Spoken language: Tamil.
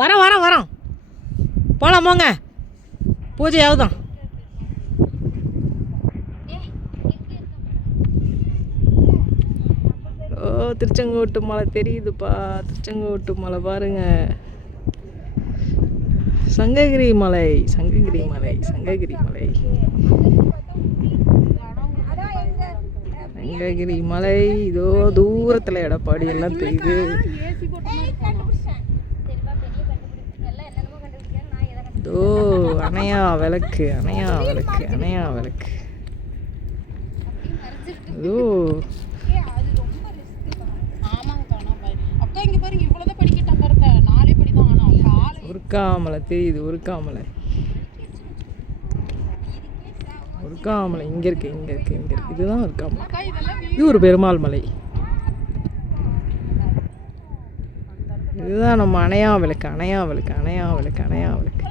வரோம் வரோம் வரோம், போகலாம் போங்க, பூஜை ஆகுதான். ஓ, திருச்செங்கோட்டு மலை தெரியுதுப்பா, திருச்செங்கோட்டு மலை பாருங்க. சங்ககிரி மலை, சங்ககிரி மலை, சங்ககிரி மலை, சங்ககிரி மலை. இதோ தூரத்தில் எடப்பாடி எல்லாம் தெரியுது. இதோ அணையா விளக்கு, அணையா விளக்கு, அணையா விளக்கு. இதோ உருக்காமலை தெரியுது, உருக்காமலை, உருக்காமலை இங்கே இருக்கு, இங்கே இருக்கு, இங்கே இருக்கு. இதுதான் உருக்காமலை. இது ஒரு பெருமாள் மலை. இதுதான் நம்ம அணையா விளக்கு, அணையா விளக்கு, அணையா விளக்கு, அணையா விளக்கு.